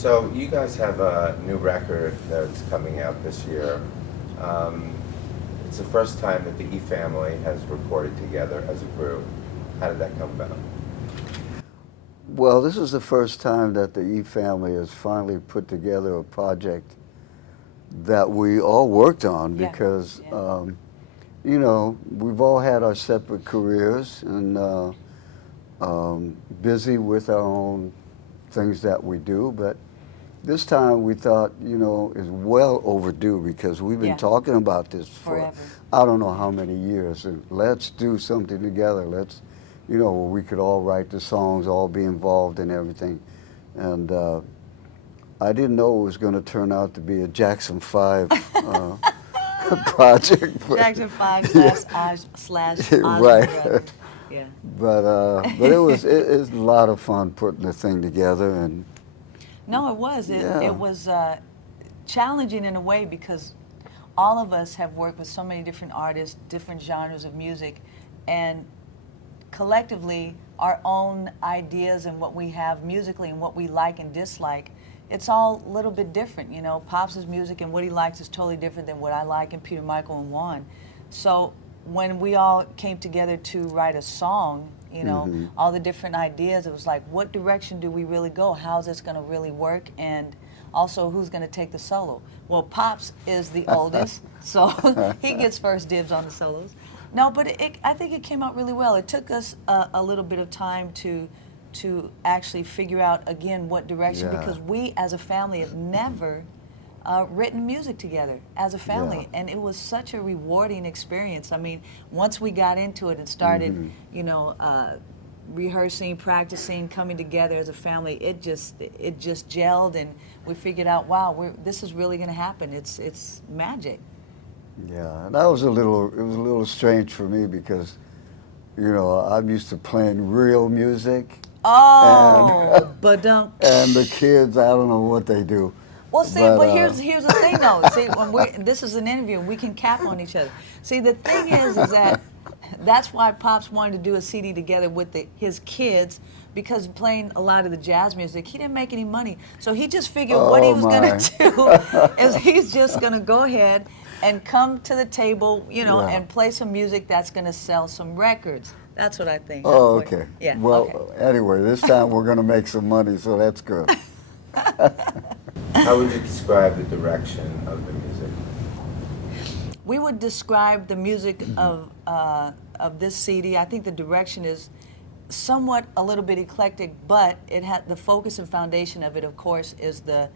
So you guys have a new record that's coming out this year. It's the first time that the E family has recorded together as a group. How did that come about? Well, this is the first time that the E family has finally put together a project that we all worked on because, you know, we've all had our separate careers and busy with our own things that we do, but this time we thought, you know, is well overdue because we've been talking about this for forever. I don't know how many years. And let's do something together. Let's, you know, where we could all write the songs, all be involved in everything. And I didn't know it was going to turn out to be a Jackson 5 project. Jackson 5 slash right. Yeah. But it's a lot of fun putting the thing together. And no, it was. It was challenging in a way because all of us have worked with so many different artists, different genres of music, and collectively our own ideas and what we have musically and what we like and dislike, it's all a little bit different. You know, Pops' music and what he likes is totally different than what I like and Peter, Michael, and Juan. So when we all came together to write a song, you know, all the different ideas, it was like, what direction do we really go? How's this going to really work? And also, who's going to take the solo? Well, Pops is the oldest, so he gets first dibs on the solos. No, but I think it came out really well. It took us a little bit of time to actually figure out, again, what direction, because we as a family have never written music together as a family, and it was such a rewarding experience. I mean, once we got into it and started, you know, rehearsing, practicing, coming together as a family, it just gelled, and we figured out, wow, this is really going to happen. It's magic. Yeah, and it was a little strange for me because, you know, I'm used to playing real music. Oh, but don't. And the kids, I don't know what they do. Well, see, but here's the thing, though. See, when this is an interview, we can cap on each other. See, the thing is that that's why Pops wanted to do a CD together with his kids, because playing a lot of the jazz music, he didn't make any money. So he just figured what he was going to do is he's just going to go ahead and come to the table, you know, and play some music that's going to sell some records. That's what I think. Oh, okay. Yeah. Well, anyway, this time we're going to make some money, so that's good. How would you describe the direction of the music? We would describe the music of this CD. I think the direction is somewhat a little bit eclectic, but it had the focus and foundation of it, of course, is the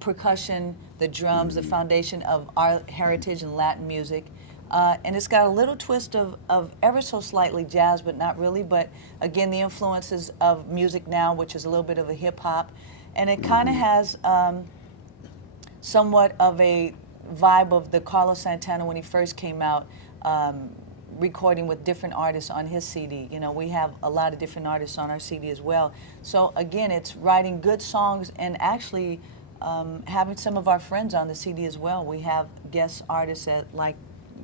percussion, the drums, the foundation of our heritage and Latin music. And it's got a little twist of ever so slightly jazz, but not really. But again, the influences of music now, which is a little bit of a hip hop. And it kind of has somewhat of a vibe of the Carlos Santana when he first came out, recording with different artists on his CD. You know, we have a lot of different artists on our CD as well. So again, it's writing good songs and actually having some of our friends on the CD as well. We have guest artists like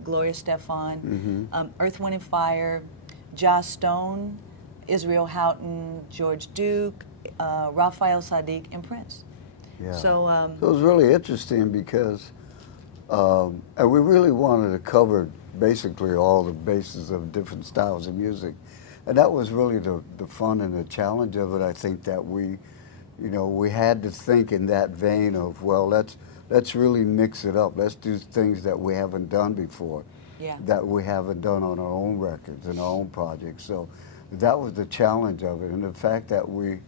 Gloria Stefan, Earth, Wind and Fire, Joss Stone, Israel Houghton, George Duke, Raphael Sadiq, and Prince. Yeah. So it was really interesting because and we really wanted to cover basically all the bases of different styles of music. And that was really the fun and the challenge of it. I think that we had to think in that vein of, well, let's really mix it up. Let's do things that we haven't done before, that we haven't done on our own records and our own projects. So that was the challenge of it. And the fact that we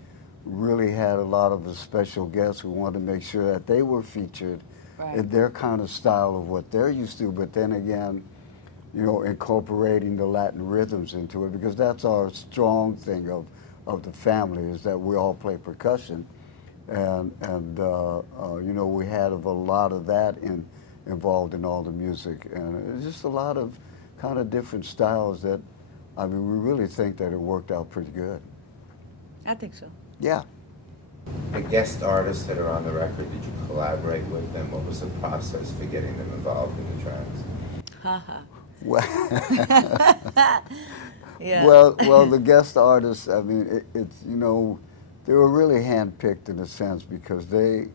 really had a lot of the special guests, we wanted to make sure that they were featured in their kind of style of what they're used to, but then again, you know, incorporating the Latin rhythms into it, because that's our strong thing of the family, is that we all play percussion. And you know, we had a lot of that involved in all the music, and it's just a lot of kind of different styles that, I mean, we really think that it worked out pretty good. I think so. Yeah. The guest artists that are on the record, did you collaborate with them? What was the process for getting them involved in the tracks? Haha. Well, the guest artists, I mean, it's, you know, they were really handpicked in a sense because they,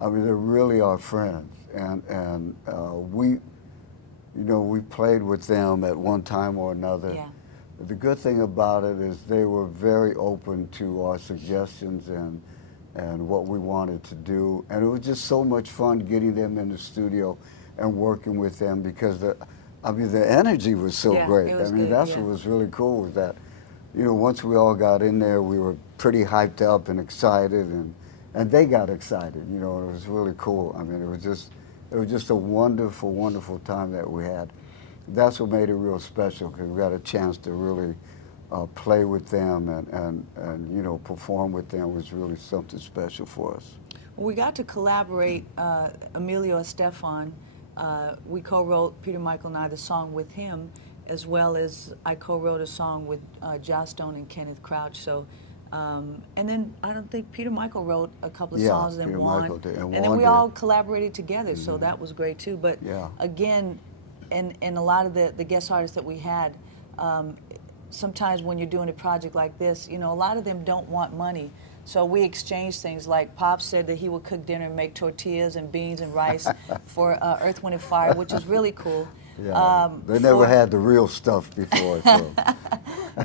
I mean, they really are friends, and we, you know, we played with them at one time or another. Yeah. The good thing about it is they were very open to our suggestions and what we wanted to do, and it was just so much fun getting them in the studio and working with them because the energy was so great. It was I mean, good, that's yeah. what was really cool was that, you know, once we all got in there, we were pretty hyped up and excited, and they got excited. You know, it was really cool. I mean, it was just a wonderful, wonderful time that we had. That's what made it real special because we got a chance to really play with them and you know, perform with them was really something special for us. We got to collaborate, Emilio Estefan. We co-wrote, Peter, Michael, and I, the song with him, as well as I co-wrote a song with Joss Stone and Kenneth Crouch. So, and then I don't think Peter Michael wrote a couple of songs, and Peter Juan, Michael did, and then Juan we did. all collaborated together. So that was great too. But again, and a lot of the guest artists that we had, sometimes when you're doing a project like this, you know, a lot of them don't want money. So we exchanged things like Pop said that he would cook dinner and make tortillas and beans and rice for Earth, Wind, and Fire, which is really cool. Yeah, they never had the real stuff before. So.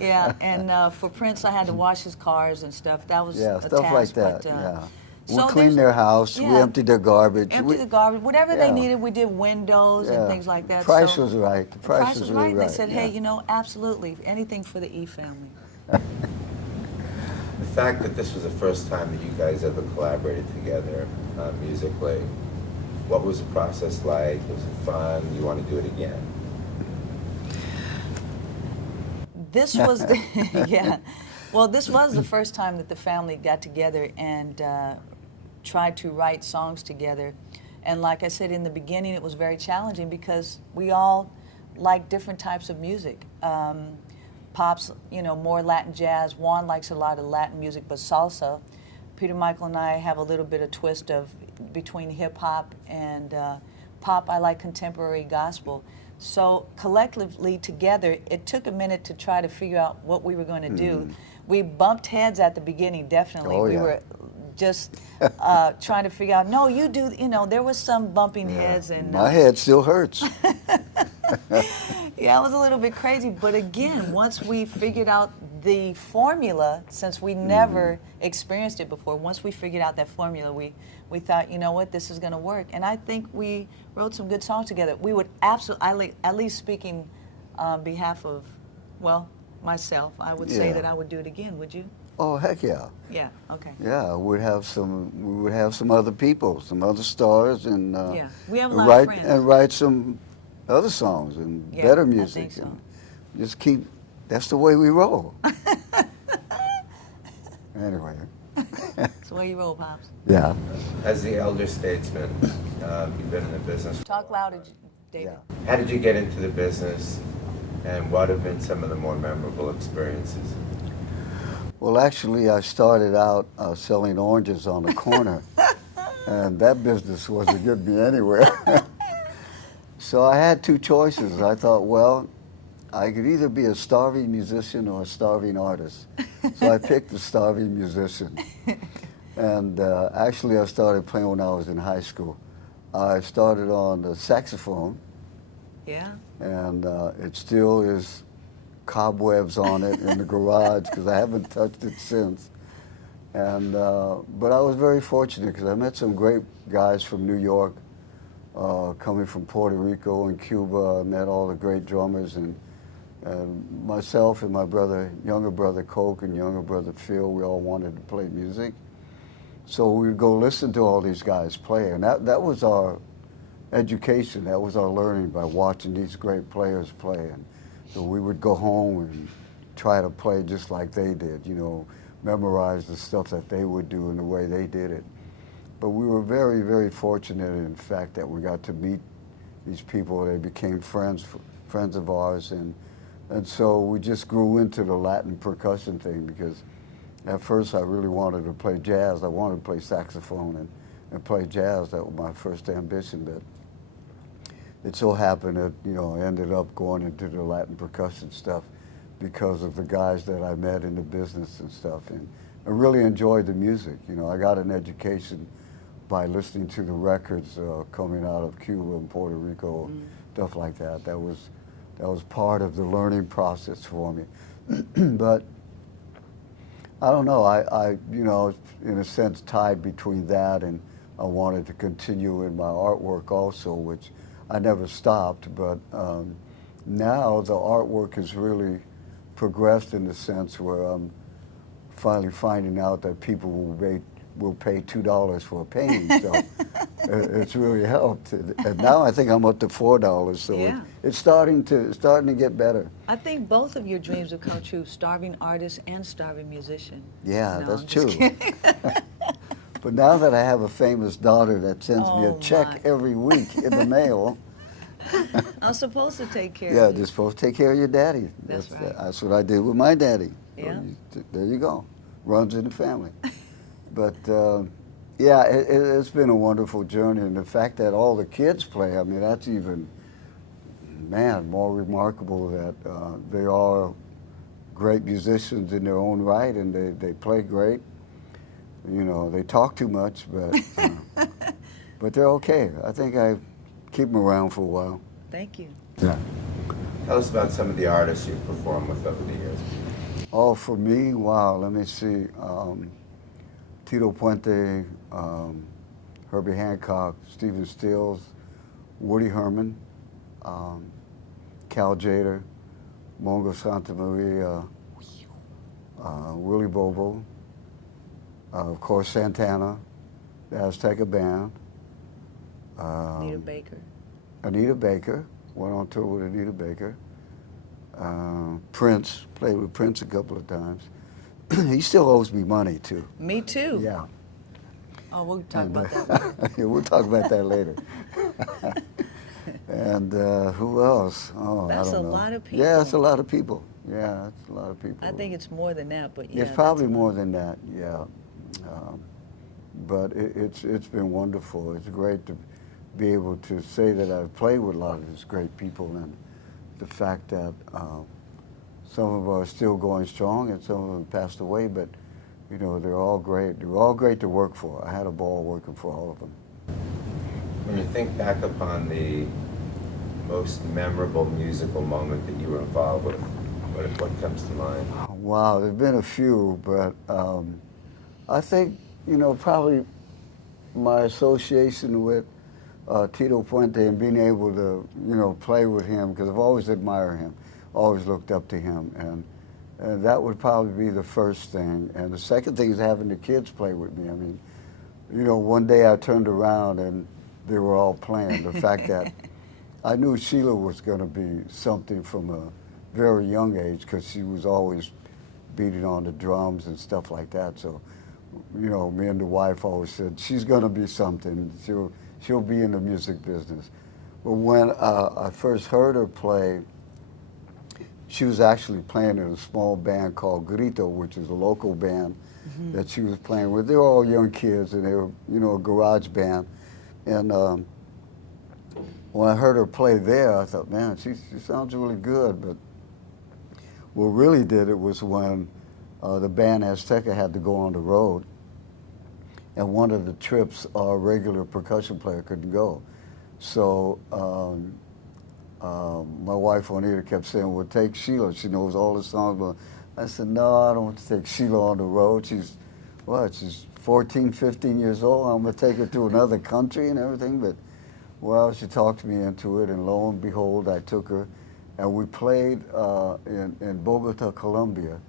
Yeah, and for Prince, I had to wash his cars and stuff. That was a stuff task, like that. but, We so cleaned their house. We emptied their garbage. Emptied the garbage. Whatever they needed, we did windows and things like that. Price was right. The price was really right. They said, hey, you know, absolutely, anything for the E family. The fact that this was the first time that you guys ever collaborated together musically, what was the process like? Was it fun? You want to do it again? This was, yeah. Well, this was the first time that the family got together and tried to write songs together. And like I said in the beginning, it was very challenging because we all like different types of music. Pop's, you know, more Latin jazz. Juan likes a lot of Latin music, but salsa. Peter, Michael, and I have a little bit of twist of between hip hop and pop. I like contemporary gospel. So collectively together, it took a minute to try to figure out what we were going to do. We bumped heads at the beginning, definitely. Oh, we were just trying to figure out, no, you do, you know, there was some bumping heads. And my head still hurts. yeah, it was a little bit crazy. But again, once we figured out the formula, since we never experienced it before, once we figured out that formula, we thought, you know what, this is going to work. And I think we wrote some good songs together. We would absolutely, at least speaking on behalf of, well, myself, I would say that I would do it again. Would you? Oh, heck yeah. Yeah, okay. Yeah, we would have some other people, some other stars, and we have a lot of friends. And write some other songs and better music. I think so. And just keep, that's the way we roll. Anyway. That's the way you roll, Pops. Yeah. As the elder statesman, you've been in the business. Talk louder, David. Yeah. How did you get into the business, and what have been some of the more memorable experiences? Well, actually, I started out selling oranges on the corner, and that business wasn't getting me anywhere. So I had two choices. I thought, well, I could either be a starving musician or a starving artist. So I picked the starving musician. And actually, I started playing when I was in high school. I started on the saxophone. Yeah. And it still is cobwebs on it in the garage because I haven't touched it since. And but I was very fortunate because I met some great guys from New York, coming from Puerto Rico and Cuba. I met all the great drummers, and myself and my brother, younger brother Coke and younger brother Phil, we all wanted to play music. So we would go listen to all these guys play, and that was our education, that was our learning by watching these great players play. And so we would go home and try to play just like they did, you know, memorize the stuff that they would do and the way they did it. But we were very, very fortunate in fact that we got to meet these people. They became friends of ours, and so we just grew into the Latin percussion thing because at first I really wanted to play jazz. I wanted to play saxophone and play jazz. That was my first ambition, but it so happened that, you know, I ended up going into the Latin percussion stuff because of the guys that I met in the business and stuff. And really enjoyed the music. You know, I got an education by listening to the records coming out of Cuba and Puerto Rico, stuff like that. That was part of the learning process for me. But I don't know. I you know, in a sense, tied between that and I wanted to continue in my artwork also, which I never stopped. But now the artwork has really progressed in the sense where I'm finally finding out that people will pay $2 for a painting. So it's really helped. And now I think I'm up to $4. So Yeah. it's starting to get better. I think both of your dreams will come true, starving artist and starving musician. Yeah, No, that's I'm just true. kidding. But now that I have a famous daughter that sends me a Oh, check my. every week in the mail, I'm supposed to take care yeah, of you. they're supposed to take care of your daddy. That's right. That's what I did with my daddy. Yeah. There you go. Runs in the family. But yeah, it's been a wonderful journey, and the fact that all the kids play, I mean, that's even, man, more remarkable that they are great musicians in their own right, and they play great. You know, they talk too much, but they're okay. I think I keep them around for a while. Thank you. Yeah. Tell us about some of the artists you've performed with over the years. Oh, for me, wow, let me see. Tito Puente, Herbie Hancock, Stephen Stills, Woody Herman, Cal Jader, Mongo Santa Maria, Willie Bobo, of course Santana, the Azteca Band. Anita Baker. Anita Baker, went on tour with Anita Baker. Prince, played with Prince a couple of times. He still owes me money too. Me too. Yeah. Oh, we'll talk And, about that. yeah, we'll talk about that later. And who else? Oh, That's I don't a know. lot of Yeah, people. it's a lot of people. Yeah, it's a lot of people. I think it's more than that, but yeah. It's probably more than that. Yeah. But it's been wonderful. It's great to be able to say that I've played with a lot of these great people, and the fact that some of them are still going strong and some of them passed away, but you know, they're all great. They're all great to work for. I had a ball working for all of them. When you think back upon the most memorable musical moment that you were involved with, what comes to mind? Wow, there've been a few, but I think, you know, probably my association with Tito Puente and being able to, you know, play with him, because I've always admired him, always looked up to him, and that would probably be the first thing. And the second thing is having the kids play with me. I mean, you know, one day I turned around and they were all playing. The fact that I knew Sheila was going to be something from a very young age, because she was always beating on the drums and stuff like that. So, you know, me and the wife always said, she's going to be something. She'll be in the music business. But when I first heard her play, she was actually playing in a small band called Grito, which is a local band that she was playing with. They were all young kids, and they were, you know, a garage band. And when I heard her play there, I thought, man, she sounds really good. But what really did it was when the band Azteca had to go on the road, and one of the trips our regular percussion player couldn't go. So my wife Juanita kept saying, well, take Sheila, she knows all the songs. But I said, no, I don't want to take Sheila on the road. She's 14, 15 years old. I'm going to take her to another country and everything. But, well, she talked me into it, and lo and behold, I took her. And we played in Bogota, Colombia,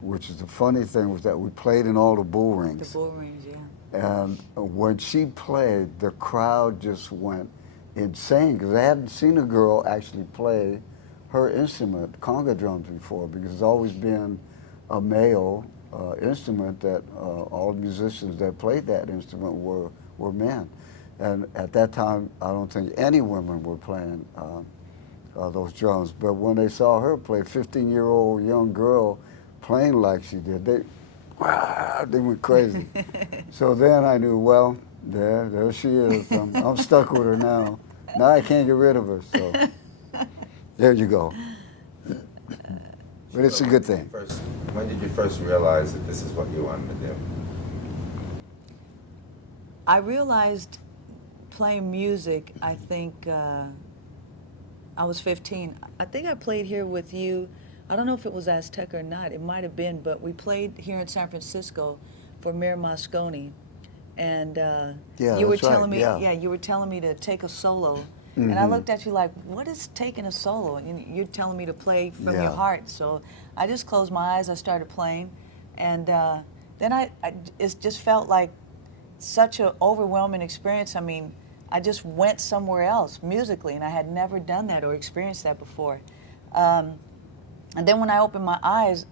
which is the funny thing was that we played in all the bull rings. The bull rings, yeah. And when she played, the crowd just went insane, because I hadn't seen a girl actually play her instrument, conga drums, before, because it's always been a male instrument that all musicians that played that instrument were men. And at that time, I don't think any women were playing those drums. But when they saw her play, 15-year-old young girl playing like she did, they went crazy. So then I knew, well, there she is. I'm stuck with her now. Now I can't get rid of her, so there you go. But it's a good thing. When did you first realize that this is what you wanted to do? I realized playing music, I think I was 15. I think I played here with you. I don't know if it was Azteca or not. It might have been, but we played here in San Francisco for Mayor Moscone. And yeah, you were that's right, telling me, yeah. you were telling me to take a solo. And I looked at you like, what is taking a solo? And you're telling me to play from your heart. So I just closed my eyes, I started playing. And then it just felt like such an overwhelming experience. I mean, I just went somewhere else musically, and I had never done that or experienced that before. And then when I opened my eyes,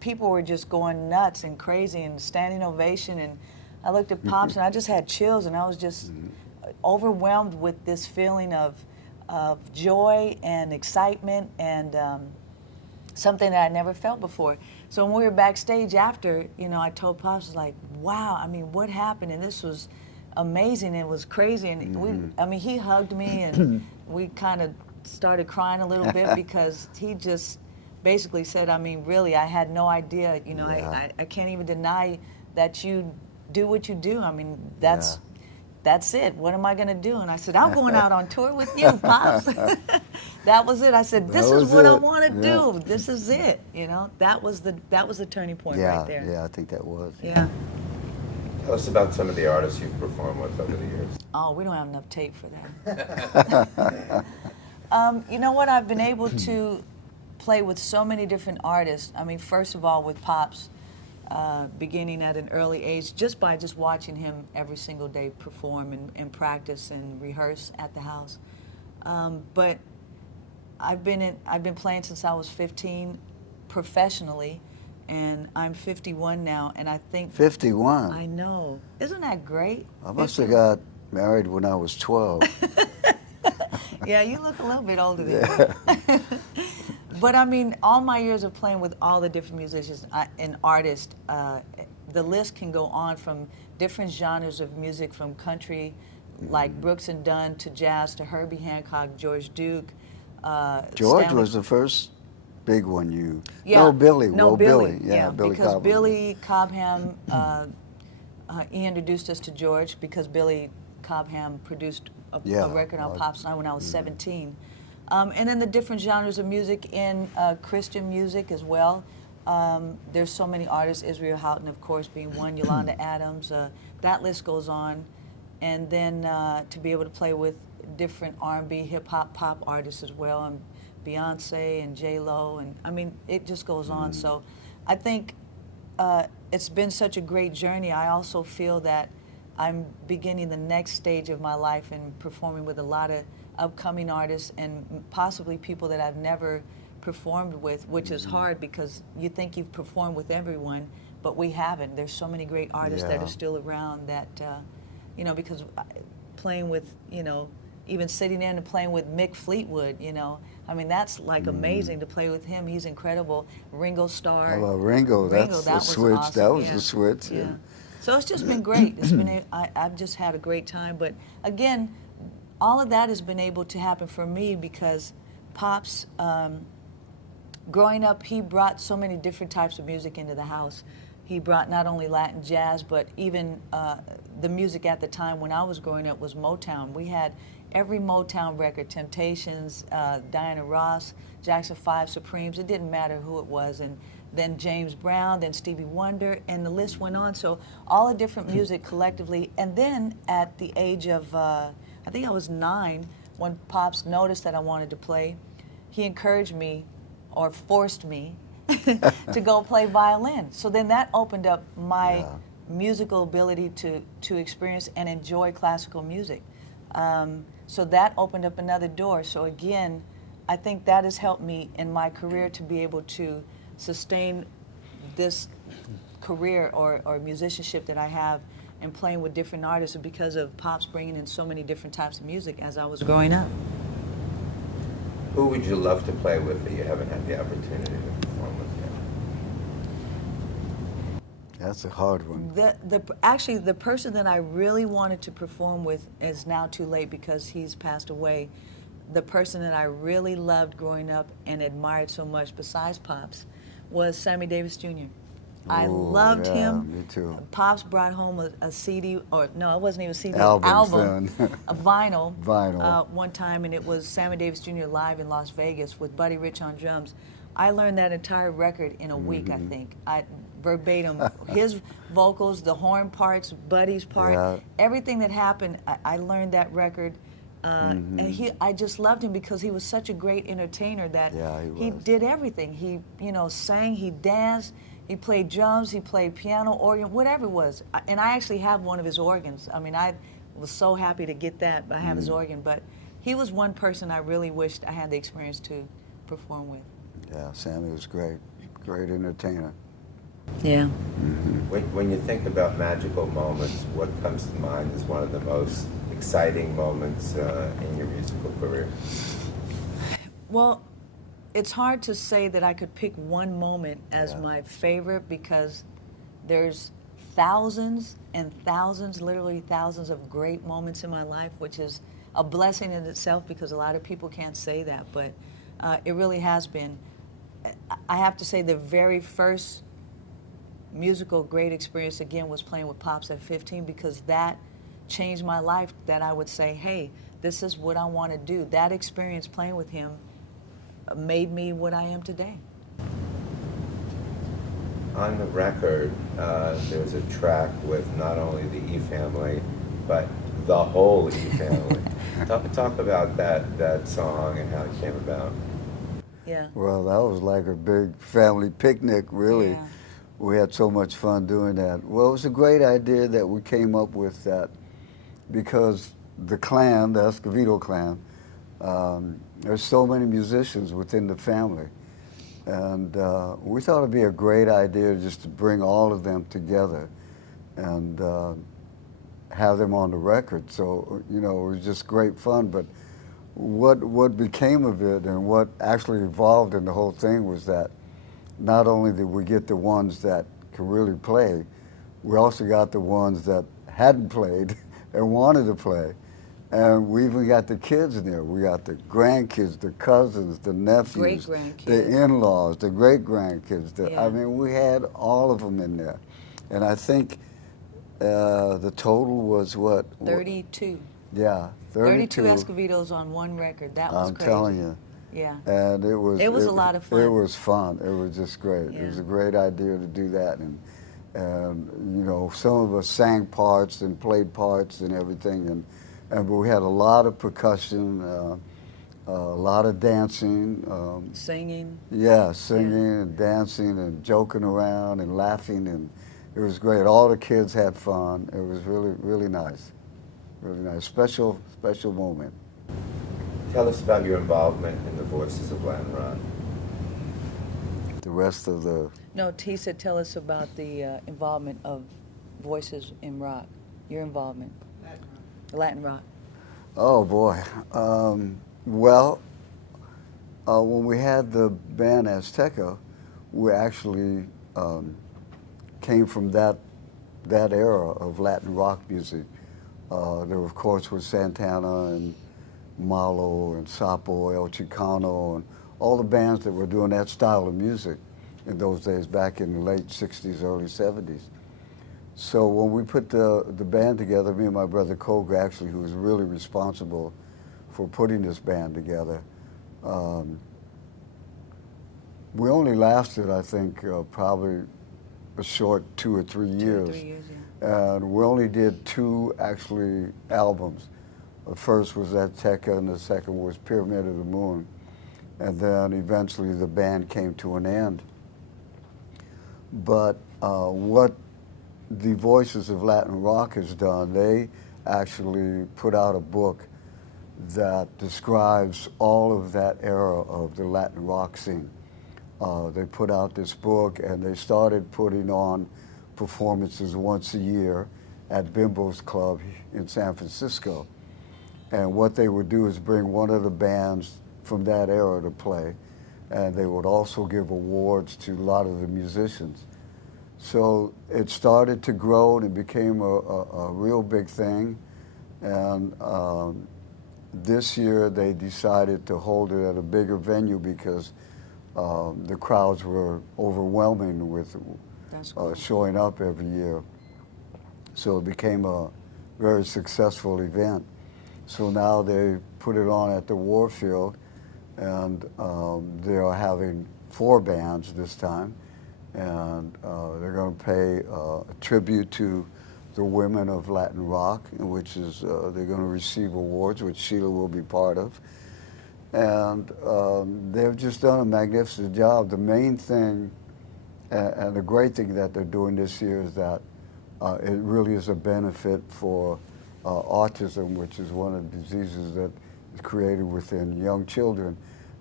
people were just going nuts and crazy and standing ovation. And I looked at Pops, and I just had chills, and I was just overwhelmed with this feeling of joy and excitement and something that I never felt before. So when we were backstage after, you know, I told Pops, I was like, wow, I mean, what happened? And this was amazing, and it was crazy. And I mean, he hugged me, and we kind of started crying a little bit because he just basically said, I mean, really, I had no idea, you know, I can't even deny that you do what you do. I mean, that's it. What am I going to do? And I said, I'm going out on tour with you, Pops. That was it. I said, this is what I want to do. This is it. You know, that was the turning point right there. Yeah, I think that was. Yeah. Tell us about some of the artists you've performed with over the years. Oh, we don't have enough tape for that. You know what? I've been able to play with so many different artists. I mean, first of all, with Pops, beginning at an early age, just by watching him every single day perform and practice and rehearse at the house. But I've been playing since I was 15 professionally, and I'm 51 now, and I think 51. I know. Isn't that great? I must have got married when I was 12. Yeah, you look a little bit older than me. But I mean, all my years of playing with all the different musicians and artists, the list can go on from different genres of music, from country, like Brooks and Dunn, to jazz, to Herbie Hancock, George Duke. George Stanley. was the first big one you... Yeah. No, Billy. No, well, Billy. Yeah, Billy because Cobham. Billy Cobham, he introduced us to George because Billy Cobham produced a record on Pop's Night when I was 17. And then the different genres of music in Christian music as well. There's so many artists, Israel Houghton, of course, being one, Yolanda Adams, that list goes on. And then to be able to play with different R&B, hip-hop, pop artists as well, and Beyonce and J-Lo, and I mean, it just goes on. So I think it's been such a great journey. I also feel that I'm beginning the next stage of my life and performing with a lot of upcoming artists and possibly people that I've never performed with, which is hard because you think you've performed with everyone, but we haven't. There's so many great artists that are still around that, you know, because playing with, you know, even sitting in and playing with Mick Fleetwood, you know, I mean, that's like amazing to play with him. He's incredible. Ringo Starr. Oh, Ringo, that's the switch. Awesome. That was the switch. Yeah. So it's just been great. It's been I've just had a great time. But again, all of that has been able to happen for me because Pops, growing up, he brought so many different types of music into the house. He brought not only Latin jazz, but even the music at the time when I was growing up was Motown. We had every Motown record, Temptations, Diana Ross, Jackson 5, Supremes, it didn't matter who it was. And then James Brown, then Stevie Wonder, and the list went on. So all the different music collectively. And then at the age of, I think I was 9, when Pops noticed that I wanted to play, he encouraged me, or forced me, to go play violin. So then that opened up my musical ability to experience and enjoy classical music. So that opened up another door. So again, I think that has helped me in my career to be able to sustain this career or musicianship that I have and playing with different artists because of Pops bringing in so many different types of music as I was growing up. Who would you love to play with that you haven't had the opportunity to perform with yet? That's a hard one. Actually, the person that I really wanted to perform with is now too late because he's passed away. The person that I really loved growing up and admired so much, besides Pops, was Sammy Davis Jr. I Oh, loved yeah, him. me too. Pops brought home a CD, or no, it wasn't even a CD, Albums album, then. a vinyl, Vinyl. one time, and it was Sammy Davis Jr. live in Las Vegas with Buddy Rich on drums. I learned that entire record in a week, I think. Verbatim, his vocals, the horn parts, Buddy's part, Yeah. everything that happened, I learned that record. And I just loved him because he was such a great entertainer that Yeah, he was. did everything. He, sang, he danced, he played drums, he played piano, organ, whatever it was. And I actually have one of his organs. I mean, I was so happy to get that. I have his organ, but he was one person I really wished I had the experience to perform with. Yeah, Sammy was great. Great entertainer. Yeah. When you think about magical moments, what comes to mind is one of the most exciting moments in your musical career? Well, it's hard to say that I could pick one moment as Yeah. my favorite because there's thousands and thousands, literally thousands of great moments in my life, which is a blessing in itself because a lot of people can't say that, but it really has been. I have to say the very first musical great experience again was playing with Pops at 15 because that changed my life, that I would say, hey, this is what I want to do. That experience playing with him made me what I am today. On the record, there's a track with not only the E family, but the whole E family. Talk about that song and how it came about. Yeah. Well, that was like a big family picnic, really. Yeah. We had so much fun doing that. Well, it was a great idea that we came up with that because the clan, the Escovedo clan, there's so many musicians within the family. And we thought it'd be a great idea just to bring all of them together and have them on the record. So, it was just great fun. But what became of it and what actually evolved in the whole thing was that not only did we get the ones that could really play, we also got the ones that hadn't played and wanted to play. And we even got the kids in there. We got the grandkids, the cousins, the nephews, Great-grandkids. the in-laws, the great-grandkids. Yeah. I mean, we had all of them in there. And I think the total was what? 32. Yeah, 32. 32 Escovedos on one record. That was I'm crazy. telling you. Yeah. And it was a lot of fun. It was fun. It was just great. Yeah. It was a great idea to do that. And some of us sang parts and played parts and everything. And we had a lot of percussion, a lot of dancing. Singing. Yeah, singing and dancing and joking around and laughing. And it was great. All the kids had fun. It was really, really nice. Really nice. Special moment. Tell us about your involvement in the Voices of Latin Rock. The rest of the... No, he said tell us about the involvement of Voices in Rock, your involvement. Latin Rock. Oh, boy. When we had the band Azteca, we actually came from that era of Latin rock music. There, of course, was Santana and Malo and Sapo, El Chicano, and all the bands that were doing that style of music in those days, back in the late 60s, early 70s. So when we put the band together, me and my brother Koga, actually, who was really responsible for putting this band together, we only lasted, I think, probably a short 2 or 3 years. 2 or 3 years, yeah. And we only did 2, actually, albums. The first was Azteca, and the second was Pyramid of the Moon. And then eventually the band came to an end. But what the Voices of Latin Rock has done, they actually put out a book that describes all of that era of the Latin rock scene. They put out this book, and they started putting on performances once a year at Bimbo's Club in San Francisco. And what they would do is bring one of the bands from that era to play, and they would also give awards to a lot of the musicians. So it started to grow, and it became a real big thing. And this year they decided to hold it at a bigger venue because the crowds were overwhelming with That's cool. showing up every year. So it became a very successful event. So now they put it on at the Warfield, and they are having 4 bands this time, and they're going to pay a tribute to the women of Latin rock, which is they're going to receive awards, which Sheila will be part of. And they've just done a magnificent job. The main thing, and the great thing that they're doing this year is that it really is a benefit for autism, which is one of the diseases that is created within young children.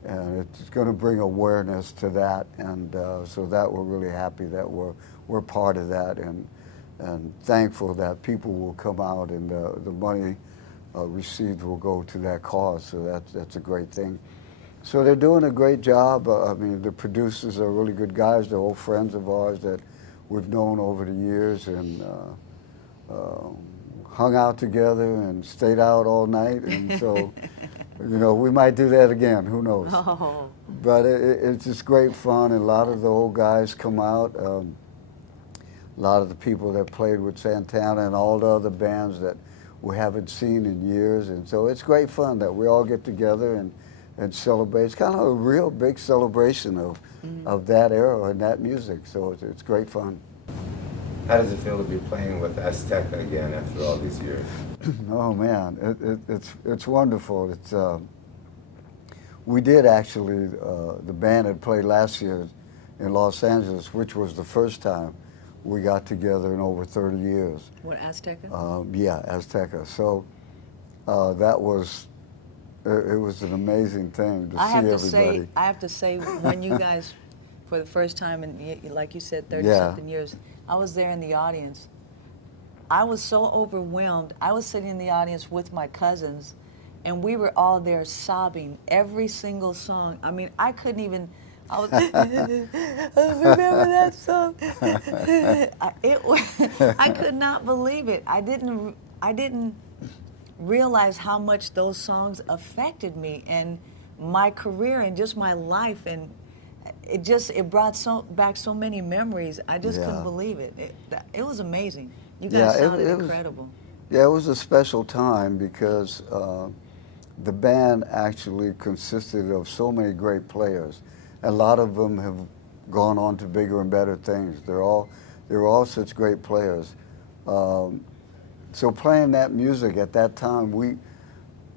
And it's going to bring awareness to that, and so that we're really happy that we're part of that, and thankful that people will come out, and the money received will go to that cause. So that's a great thing. So they're doing a great job. I mean, the producers are really good guys. They're old friends of ours that we've known over the years, and hung out together and stayed out all night, and so. You know, we might do that again, who knows. Oh. But it's just great fun, and a lot of the old guys come out. A lot of the people that played with Santana and all the other bands that we haven't seen in years. And so it's great fun that we all get together and celebrate. It's kind of a real big celebration of that era and that music. So it's great fun. How does it feel to be playing with Azteca again after all these years? Oh man, it's wonderful. It's we did actually. The band had played last year in Los Angeles, which was the first time we got together in over 30 years. What, Azteca? Yeah, Azteca. So that was it was an amazing thing to see everybody. I have to say, when you guys, for the first time in, like you said, 30-something years, I was there in the audience. I was so overwhelmed. I was sitting in the audience with my cousins, and we were all there sobbing every single song. I mean, I couldn't even. I was remember that song. I could not believe it. I didn't realize how much those songs affected me and my career and just my life, and it brought back so many memories. I just couldn't believe it. It was amazing. You guys sounded incredible. Yeah, it was a special time because the band actually consisted of so many great players. A lot of them have gone on to bigger and better things. They were all such great players. So playing that music at that time,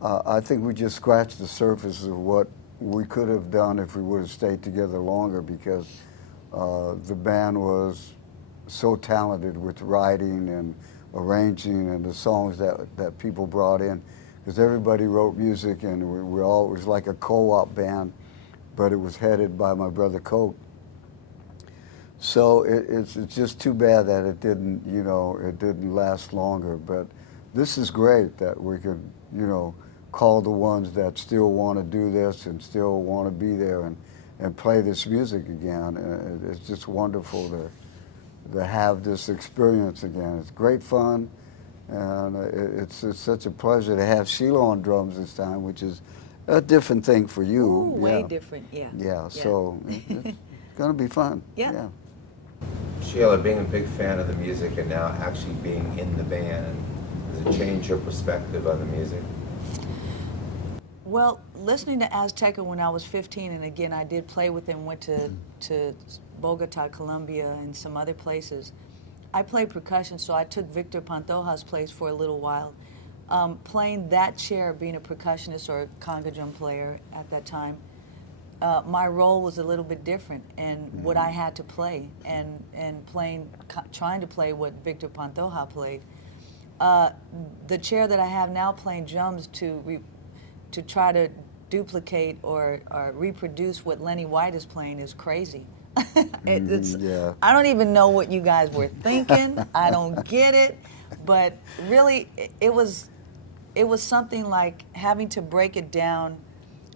I think we just scratched the surface of what we could have done if we would have stayed together longer, because the band was so talented with writing and arranging and the songs that people brought in, because everybody wrote music, and it was like a co-op band, but it was headed by my brother Coke. So it's just too bad that it didn't last longer. But this is great that we could, call the ones that still want to do this and still want to be there and play this music again. It's just wonderful to have this experience again. It's great fun, and it's such a pleasure to have Sheila on drums this time, which is a different thing for you. Ooh, way different, yeah. Yeah, so it's going to be fun. Yeah. Sheila, being a big fan of the music and now actually being in the band, does it change your perspective on the music? Well, listening to Azteca when I was 15, and again, I did play with them, went to Bogota, Colombia, and some other places. I played percussion, so I took Victor Pantoja's place for a little while. Playing that chair, being a percussionist or a conga drum player at that time, my role was a little bit different, and what I had to play, and trying to play what Victor Pantoja played. The chair that I have now playing drums to try to duplicate or reproduce what Lenny White is playing is crazy. I don't even know what you guys were thinking. I don't get it, but really, it was something like having to break it down,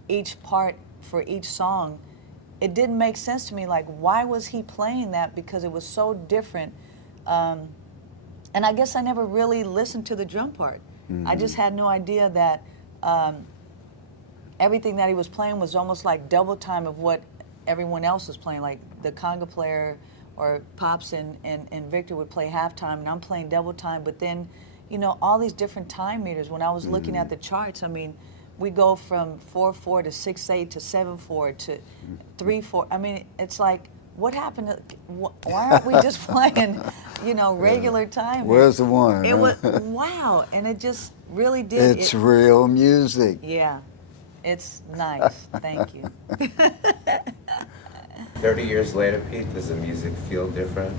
each part for each song. It didn't make sense to me. Like, why was he playing that? Because it was so different. And I guess I never really listened to the drum part. I just had no idea that everything that he was playing was almost like double time of what everyone else was playing. Like the conga player or Pops and Victor would play halftime, and I'm playing double time. But then, you know, all these different time meters. When I was looking at the charts, I mean, we go from 4/4 to 6/8 to 7/4 to 3/4. I mean, it's like, what happened to, why aren't we just playing, you know, regular time? Where's the one? It huh? was, wow, and it just really did. It's real music. Yeah, it's nice. Thank you. 30 years later, Pete, does the music feel different?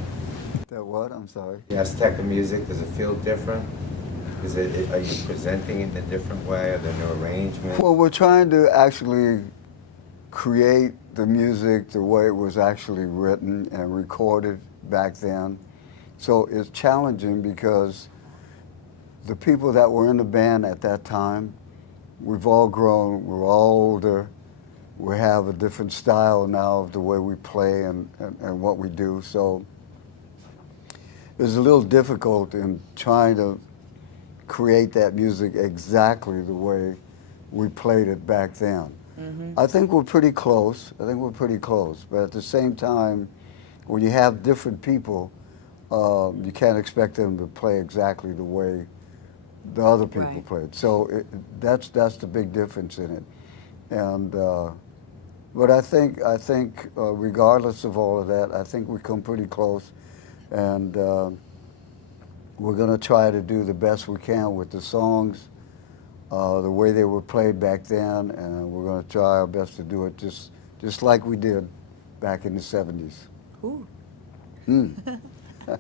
That what? I'm sorry. The Azteca music, does it feel different? Are you presenting it in a different way? Are there new arrangements? Well, we're trying to actually create the music the way it was actually written and recorded back then. So it's challenging because the people that were in the band at that time, we've all grown, we're all older, we have a different style now of the way we play and what we do. So it's a little difficult in trying to create that music exactly the way we played it back then. I think we're pretty close. But at the same time, when you have different people, you can't expect them to play exactly the way the other people played. So that's the big difference in it. And but I think regardless of all of that, I think we come pretty close, and we're going to try to do the best we can with the songs, the way they were played back then, and we're going to try our best to do it just like we did back in the 70s. Ooh. Mm. All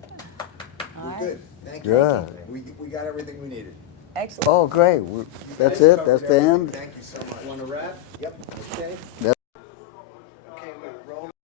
We're right. good. Thank you. Good. We got everything we needed. Excellent. Oh, great. That's it? That's the end? Thank you so much. Want to wrap? Yep. Okay. That's